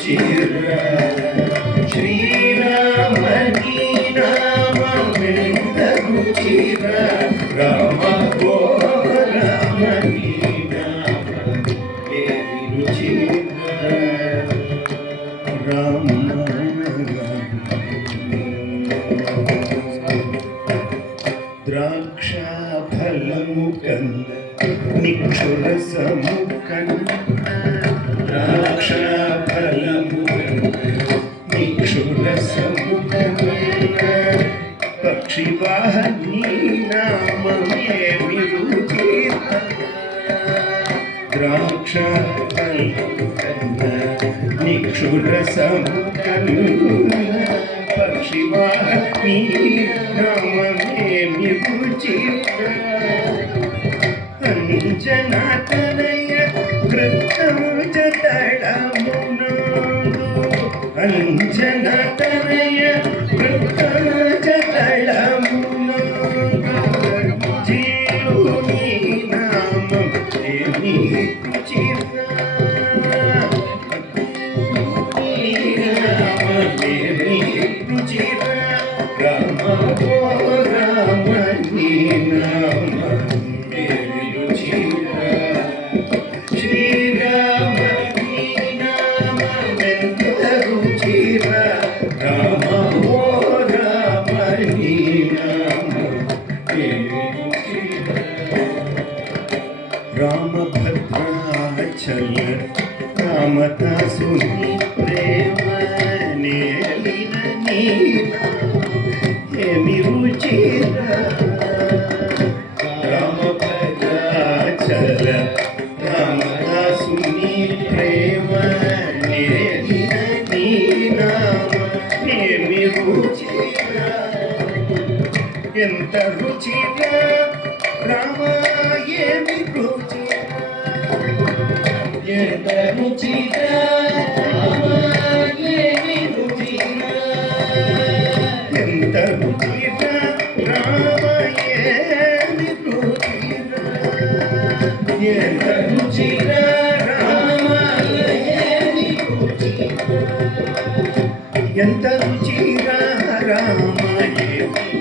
రుచిరా శ్రీరామని నామమెంత రుచిరా రామ ఓ రామని నామ ఏమి రుచిరా రామ ద్రాక్ష ఫలము కన్న నిక్షురసము కన్న ద్రాక్ష ఫలము నిక్షురసము కన్న పక్షివాహని నామమేమి రుచిర ద్రాక్ష ఫలము కన్న నిక్షురసము కన్న పక్షివాహని నామమేమి రుచిర అంజనాతనయ కృతము జతడమును అంజనాతనయ కృతము జతడమును జీవుని నామం ఏమి రుచిరా నామమేమి రుచిరా రామ ఓ రామని నామ రామభద్రాచల రామతా సుని ప్రేమ నేలిన ఏమి రుచిరా రామభద్రాచల రామతా సుని ప్రేమ నేలిన ఏమి రుచిరా ఎంత రుచిరా రామ ఏమి రుచిరా ఎంత రుచిరా రామ ఏమి రుచిరా ఎంత రుచిరా రామ ఏమి రుచిరా ఎంత రుచిరా రామ ఏమి రుచిరా ఎంత రుచిరా రామ ఏమి